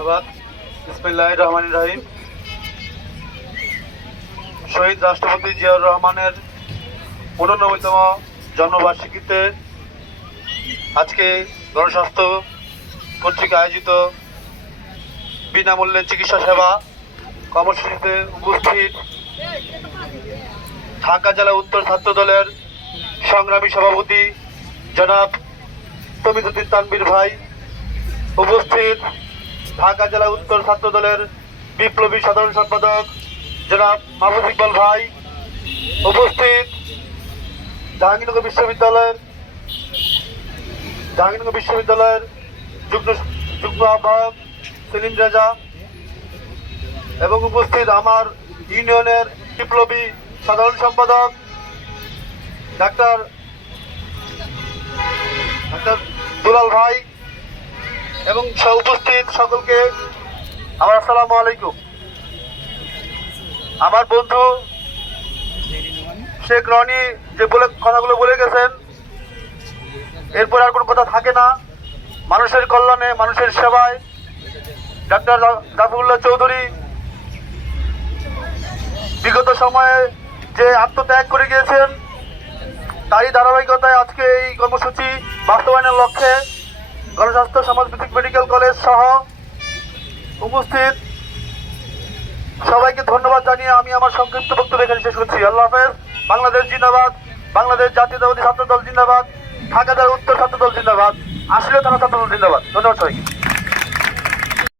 ধন্যবাদ। বিসমিল্লাহির রহমানির রহিম। শহীদ রাষ্ট্রপতি জিয়াউর রহমানের 89তম জন্মবার্ষিকীতে আজকে গণস্বাস্থ্য কর্তৃক আয়োজিত বিনামূল্যে চিকিৎসা সেবা কর্মসূচিতে উপস্থিত ঢাকা জেলা উত্তর ছাত্র দলের সংগ্রামী সভাপতি জনাব তমিজউদ্দিন তানভীর ভাই, উপস্থিত ঢাকা জেলা উত্তর ছাত্র দলের বিপ্লবী সাধারণ সম্পাদক জনাব মাহফুজ ইকবাল ভাই, উপস্থিত জাহাঙ্গীরনগর বিশ্ববিদ্যালয়ের যুগ্ম আহ্বায়ক সেলিম রেজা এবং উপস্থিত আমার ইউনিয়নের বিপ্লবী সাধারণ সম্পাদক ডাক্তার দুলাল ভাই এবং উপস্থিত সকলকে আমার আসসালামু আলাইকুম। আমার বন্ধু শেখ রনি যে কথাগুলো বলে গেছেন, এরপর আর কোনো কথা থাকে না। মানুষের কল্যাণে, মানুষের সেবায় ডাক্তার জাফরুল্লাহ চৌধুরী বিগত সময়ে যে আত্মত্যাগ করে গিয়েছেন, তারই ধারাবাহিকতায় আজকে এই কর্মসূচি বাস্তবায়নের লক্ষ্যে গণস্বাস্থ্য সমাজভিত্তিক মেডিকেল কলেজ সহ উপস্থিত সবাইকে ধন্যবাদ জানিয়ে আমি আমার সংক্ষিপ্ত বক্তব্য এখানে শেষ করছি। আল্লাহ হাফেজ। বাংলাদেশ জিন্দাবাদ, বাংলাদেশ জাতীয়তাবাদী ছাত্র দল জিন্দাবাদ, ঢাকা জেলা উত্তর ছাত্র দল জিন্দাবাদ, আশুলিয়া থানা ছাত্র দল জিন্দাবাদ। ধন্যবাদ সবাইকে।